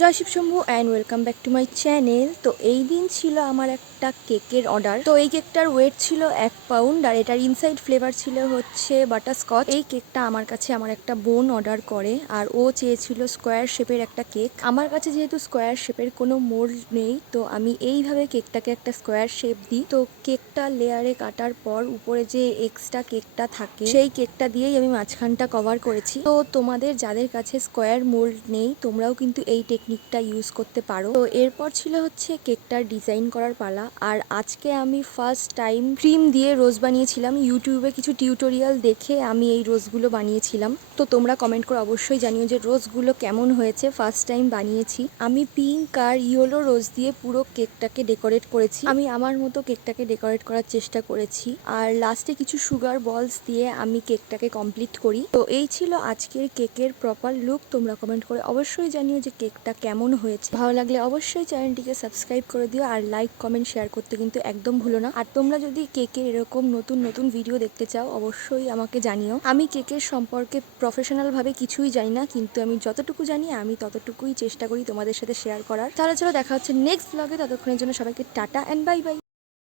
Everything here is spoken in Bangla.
Joy Shiv Shambhu and welcome back to my channel. তো এই দিন ছিল আমার একটা কেকের অর্ডার। তো এই কেকটার ওয়েট ছিল 1 পাউন্ড আর এটার ইনসাইড ফ্লেভার ছিল হচ্ছে বাটারস্কচ। এই কেকটা আমার কাছে আমার একটা বোন অর্ডার করে আর ও চেয়েছিল স্কোয়ার শেপের একটা কেক। আমার কাছে যেহেতু স্কোয়ার শেপের কোনো মোল্ড নেই, তো আমি এইভাবে কেকটাকে একটা স্কোয়ার শেপ দিই। তো কেকটা লেয়ারে কাটার পর উপরে যে এক্সট্রা কেকটা থাকে সেই কেকটা দিয়েই আমি মাঝখানটা কভার করেছি। তো তোমাদের যাদের কাছে স্কোয়ার মোল্ড নেই তোমরাও কিন্তু এই টেকনিকটা ইউজ করতে পারো। তো এরপর ছিল হচ্ছে কেকটার ডিজাইন করার পালা। আর আজকে আমি ফার্স্ট টাইম ক্রিম দিয়ে রোজ বানিয়েছিলাম। ইউটিউবে কিছু টিউটোরিয়াল দেখে আমি এই রোজগুলো বানিয়েছিলাম। তো তোমরা কমেন্ট করে অবশ্যই জানিও যে রোজগুলো কেমন হয়েছে। ফার্স্ট টাইম বানিয়েছি আমি। পিঙ্ক আর ইয়েলো রোজ দিয়ে পুরো কেকটাকে ডেকোরেট করেছি। আমি আমার মতো কেকটাকে ডেকোরেট করার চেষ্টা করেছি আর লাস্টে কিছু সুগার বলস দিয়ে আমি কেকটাকে কমপ্লিট করি। তো এই ছিল আজকের কেকের প্রপার লুক। তোমরা কমেন্ট করে অবশ্যই জানিও যে কেকটা কেমন হয়েছে। ভালো লাগলে অবশ্যই চ্যানেলটিকে সাবস্ক্রাইব করে দিও আর লাইক কমেন্ট শেয়ার করতে কিন্তু একদম ভুলো না। আর তোমরা যদি কেকের এরকম নতুন নতুন ভিডিও দেখতে চাও অবশ্যই আমাকে জানিও। আমি কেকের সম্পর্কে প্রফেশনাল ভাবে কিছুই জানি না, কিন্তু আমি যতটুকু জানি আমি ততটুকুই চেষ্টা করি তোমাদের সাথে শেয়ার করার। তাহলে চলো দেখা হচ্ছে নেক্সট ব্লগে। ততক্ষণের জন্য সবাইকে টাটা অ্যান্ড বাই বাই।